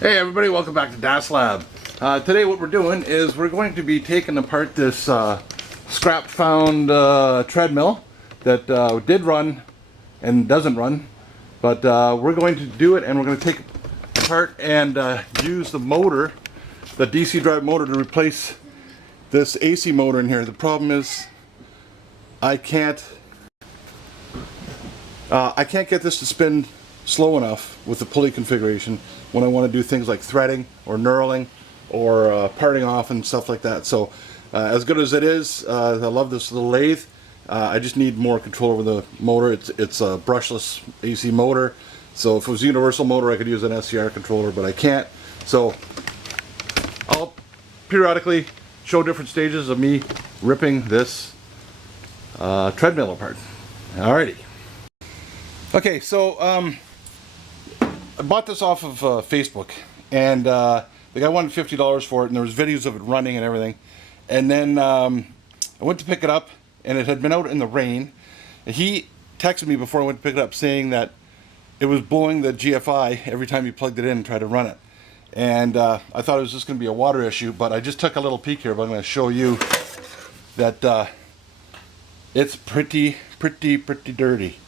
Hey everybody, welcome back to Das Lab. Today what we're doing is we're going to be taking apart this scrap found treadmill that did run and doesn't run, but we're going to do it and we're going to take it apart and use the motor, the DC drive motor, to replace this AC motor in here. The problem is I can't get this to spin slow enough with the pulley configuration when I want to do things like threading or knurling or parting off and stuff like that. So as good as it is, I love this little lathe. I just need more control over the motor. It's a brushless AC motor, so if it was a universal motor I could use an SCR controller, but I can't. So I'll periodically show different stages of me ripping this treadmill apart. Alrighty. Okay, so I bought this off of Facebook, and the guy wanted $50 for it, and there was videos of it running and everything. And then I went to pick it up, and it had been out in the rain. And he texted me before I went to pick it up saying that it was blowing the GFI every time you plugged it in and tried to run it. And I thought it was just going to be a water issue, but I just took a little peek here, but I'm going to show you that it's pretty dirty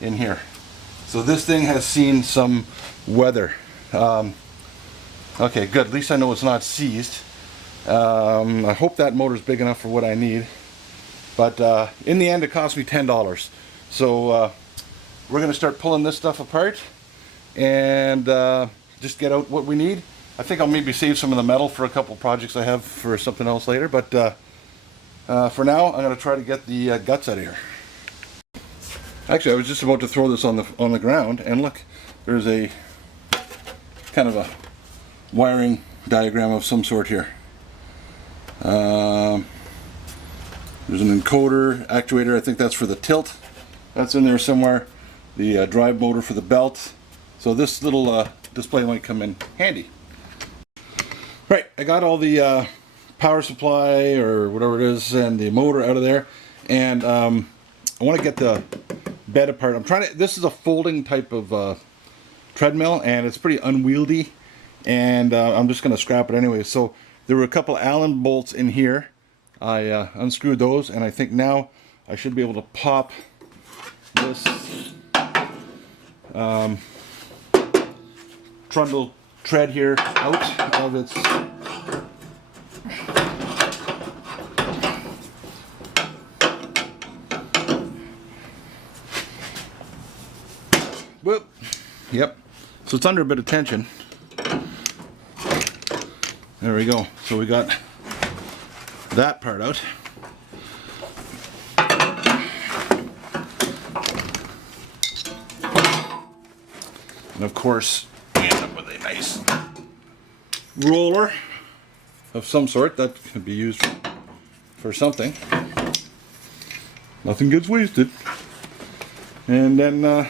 in here. So this thing has seen some weather. Okay, good. At least I know it's not seized. I hope that motor's big enough for what I need. But in the end, it cost me $10. So we're going to start pulling this stuff apart and just get out what we need. I think I'll maybe save some of the metal for a couple projects I have for something else later. But for now, I'm going to try to get the guts out of here. Actually, I was just about to throw this on the ground, and look, there's a kind of a wiring diagram of some sort here. There's an encoder, actuator, I think that's for the tilt. That's in there somewhere. The drive motor for the belt. So this little display might come in handy. Right, I got all the power supply or whatever it is and the motor out of there, and I want to get the bed apart. This is a folding type of treadmill, and it's pretty unwieldy, and I'm just going to scrap it anyway. So there were a couple Allen bolts in here. I unscrewed those, and I think now I should be able to pop this trundle tread here out of its whoop. Yep. So it's under a bit of tension. There we go. So we got that part out. And of course, we end up with a nice roller of some sort that could be used for something. Nothing gets wasted. And then oh,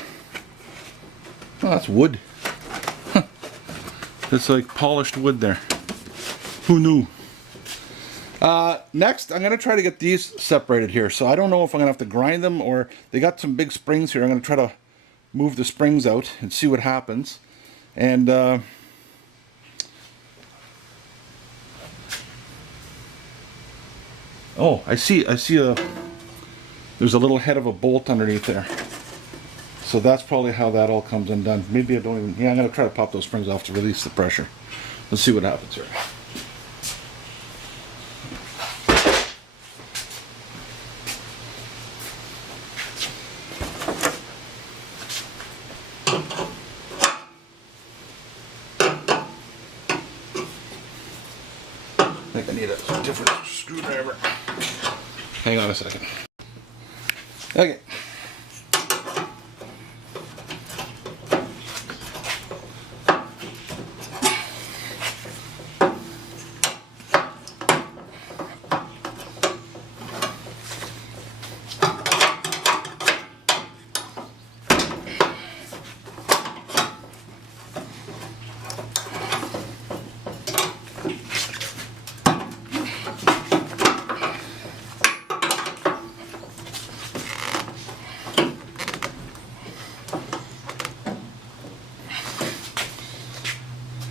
that's wood. Huh. It's like polished wood there. Who knew? Next, I'm going to try to get these separated here. So I don't know if I'm going to have to grind them, or they got some big springs here. I'm going to try to move the springs out and see what happens. And oh, I see there's a little head of a bolt underneath there. So that's probably how that all comes undone. Maybe I don't even, yeah, I'm going to try to pop those springs off to release the pressure. Let's see what happens here. I think I need a different screwdriver. Hang on a second. Okay.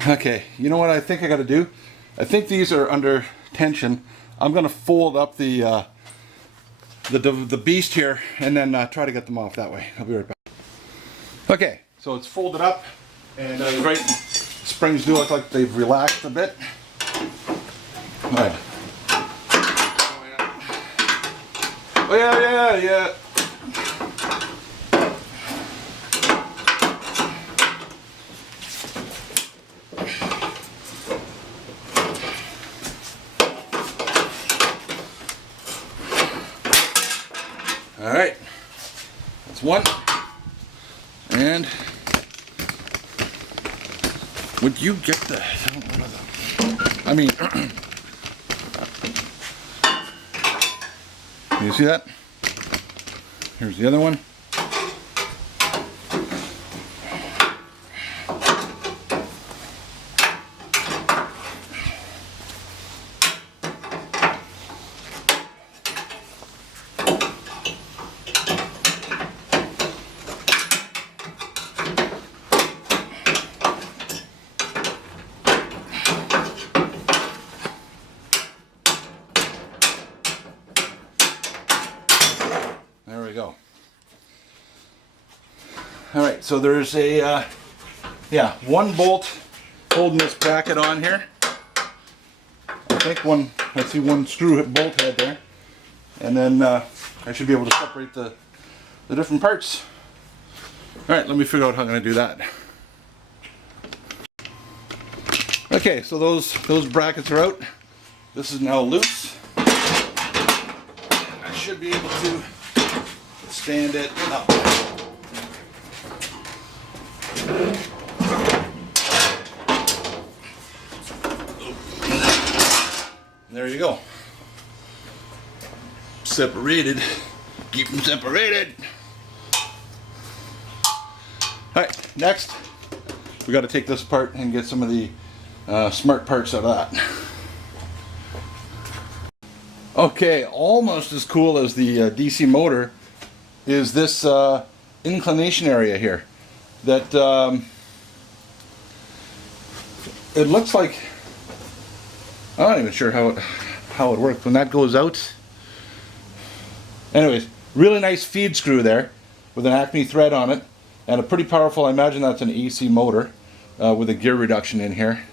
Okay, you know what I think I got to do? I think these are under tension. I'm going to fold up the beast here and then try to get them off that way. I'll be right back. Okay, so it's folded up, and right, springs do look like they've relaxed a bit. All right. Oh yeah. All right, that's one. And would you get the hell out of them? I mean, can you see that? Here's the other one. There we go. All right, so there's a one bolt holding this bracket on here. I think one. I see one screw bolt head there, and then I should be able to separate the different parts. All right, let me figure out how I'm going to do that. Okay, so those brackets are out. This is now loose. I should be able to stand it up. There you go. Separated. Keep them separated. Alright, next we got to take this apart and get some of the smart parts out of that. Okay, almost as cool as the DC motor is this inclination area here. That it looks like, I'm not even sure how it works when that goes out. Anyways, really nice feed screw there with an Acme thread on it, and a pretty powerful, I imagine that's an AC motor with a gear reduction in here.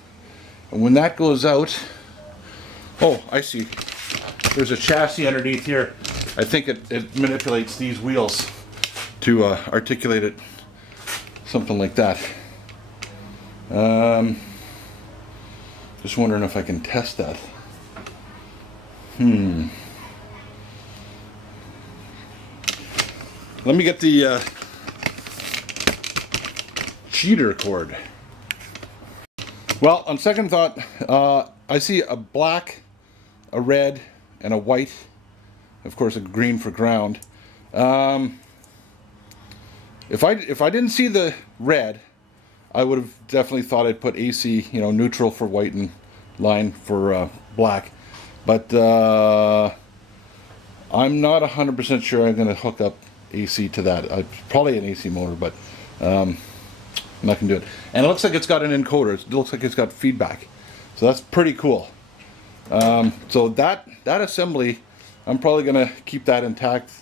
And when that goes out, oh, I see. There's a chassis underneath here. I think it manipulates these wheels to articulate it, something like that. Just wondering if I can test that. Let me get the cheater cord. Well, on second thought, I see a black, a red, and a white. Of course, a green for ground. If I didn't see the red, I would have definitely thought I'd put AC, neutral for white and line for black. But I'm not 100% sure I'm going to hook up AC to that. Probably an AC motor, but I'm not going to do it. And it looks like it's got an encoder. It looks like it's got feedback. So that's pretty cool. So that assembly, I'm probably going to keep that intact,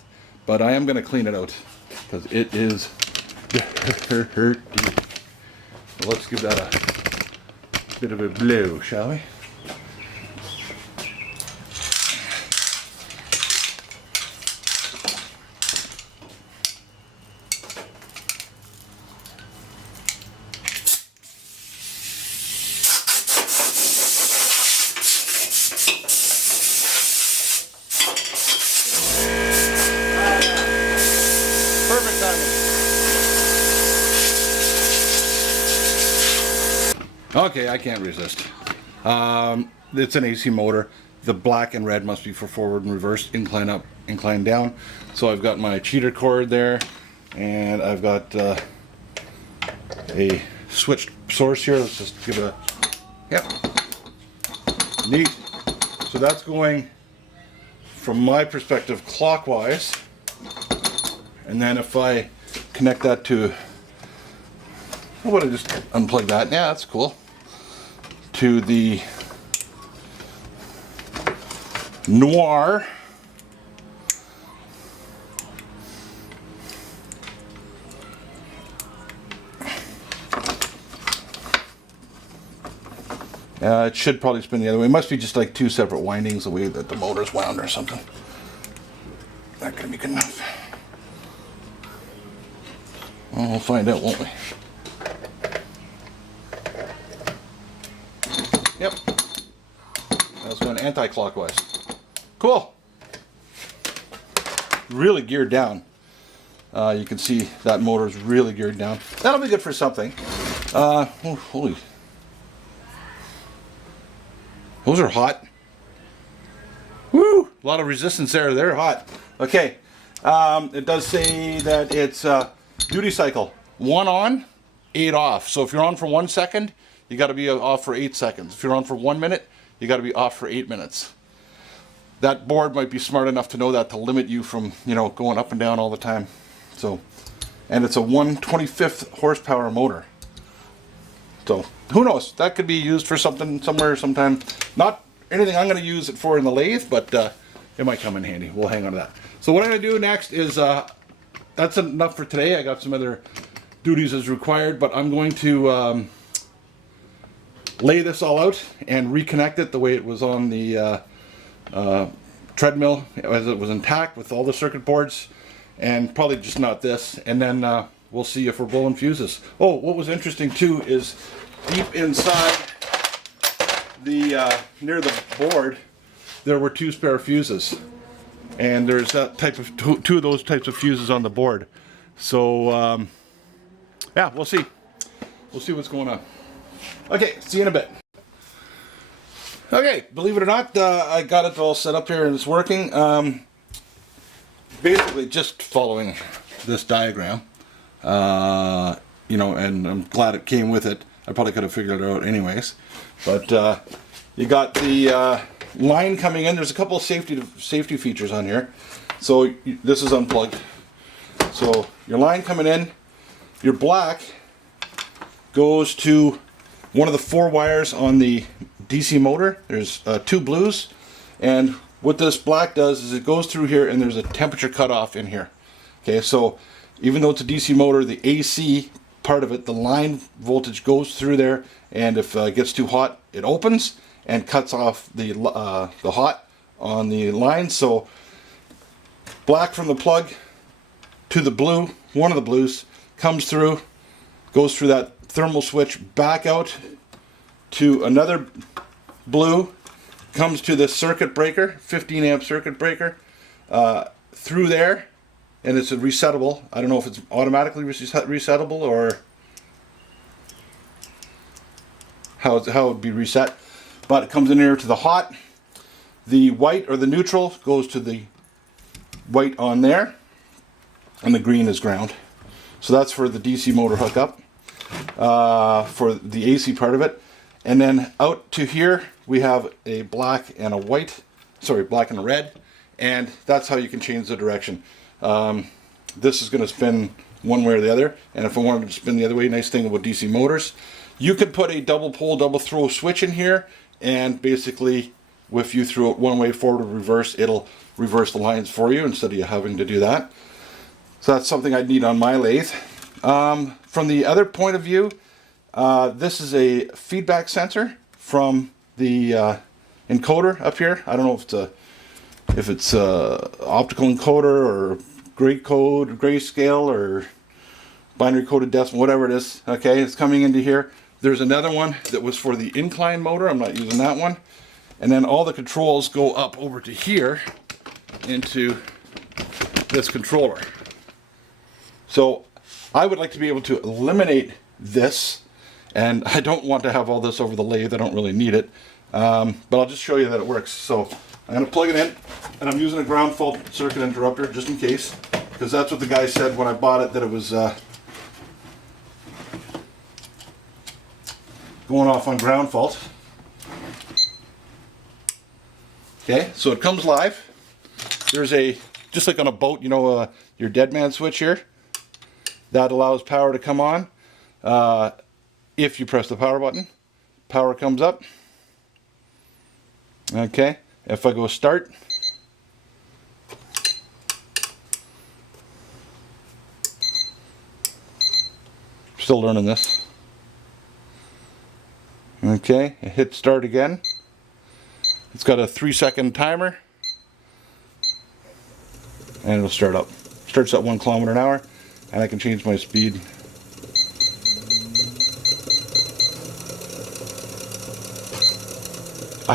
but I am going to clean it out because it is dirty. So let's give that a bit of a blow, shall we? Perfect timing. Okay, I can't resist. It's an AC motor. The black and red must be for forward and reverse, incline up, incline down. So I've got my cheater cord there, and I've got a switched source here. Let's just give it a, yep, neat. So that's going, from my perspective, clockwise. And then if I connect that to, how about I just unplug that? Yeah, that's cool. to the Noir. It should probably spin the other way. It must be just like two separate windings the way that the motor's wound or something. Not going to be good enough. Well, we'll find out, won't we? Yep. That's going anti-clockwise. Cool. Really geared down. You can see that motor's really geared down. That'll be good for something. Oh, holy. Those are hot. Woo! A lot of resistance there. They're hot. Okay. It does say that it's duty cycle. 1 on, 8 off. So if you're on for 1 second, you got to be off for 8 seconds. If you're on for 1 minute, you got to be off for 8 minutes. That board might be smart enough to know that, to limit you from, you know, going up and down all the time. So, and it's a 1/25 horsepower motor. So who knows? That could be used for something somewhere sometime. Not anything I'm going to use it for in the lathe, but it might come in handy. We'll hang on to that. So what I'm going to do next is, that's enough for today. I got some other duties as required, but I'm going to lay this all out and reconnect it the way it was on the treadmill, as it was intact with all the circuit boards, and probably just not this. And then we'll see if we're blowing fuses. Oh, what was interesting too is deep inside the near the board there were 2 spare fuses, and there's that type of two of those types of fuses on the board. So yeah, we'll see what's going on. Okay, see you in a bit. Okay, believe it or not, I got it all set up here and it's working. Basically just following this diagram, you know, and I'm glad it came with it. I probably could have figured it out anyways, but you got the line coming in. There's a couple of safety features on here. So this is unplugged. So your line coming in, your black goes to one of the 4 wires on the DC motor. There's 2 blues, and what this black does is it goes through here, and there's a temperature cutoff in here. Okay, so even though it's a DC motor, the AC part of it, the line voltage goes through there, and if it gets too hot, it opens and cuts off the hot on the line. So black from the plug to the blue, one of the blues, comes through, goes through that thermal switch back out to another blue, comes to this circuit breaker, 15 amp circuit breaker, through there, and it's a resettable. I don't know if it's automatically resettable or how it would be reset, but it comes in here to the hot. The white or the neutral goes to the white on there, and the green is ground. So that's for the DC motor hookup, for the AC part of it. And then out to here we have a black and a white, sorry, black and a red, and that's how you can change the direction. This is going to spin one way or the other, and if I wanted to spin the other way, nice thing about DC motors, you could put a double pole, double throw switch in here, and basically if you throw it one way forward or reverse, it'll reverse the lines for you instead of you having to do that. So that's something I'd need on my lathe. From the other point of view, this is a feedback sensor from the encoder up here. I don't know if it's a optical encoder or grayscale or binary coded decimal, whatever it is. Okay, it's coming into here. There's another one that was for the incline motor. I'm not using that one. And then all the controls go up over to here into this controller. So I would like to be able to eliminate this, and I don't want to have all this over the lathe. I don't really need it, but I'll just show you that it works. So I'm going to plug it in, and I'm using a ground fault circuit interrupter just in case, because that's what the guy said when I bought it, that it was going off on ground fault. Okay, so it comes live. There's a, just like on a boat, you know, your dead man switch here. That allows power to come on if you press the power button. power comes up. Okay, if I go start, still learning this. Okay, I hit start again. It's got a 3-second timer, and it'll start up. Starts at 1 kilometer an hour, and I can change my speed. I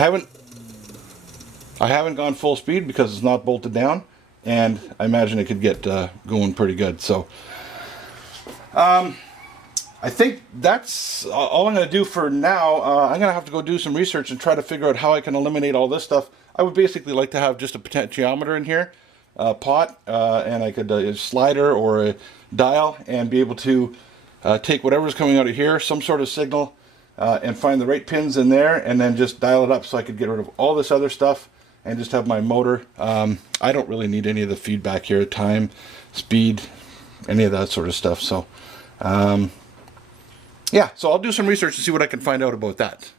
haven't gone full speed because it's not bolted down, and I imagine it could get going pretty good. So I think that's all I'm going to do for now. I'm going to have to go do some research and try to figure out how I can eliminate all this stuff. I would basically like to have just a potentiometer in here, pot, and I could a slider or a dial, and be able to take whatever's coming out of here, some sort of signal, and find the right pins in there, and then just dial it up so I could get rid of all this other stuff and just have my motor. I don't really need any of the feedback here, time, speed, any of that sort of stuff. So yeah, so I'll do some research to see what I can find out about that.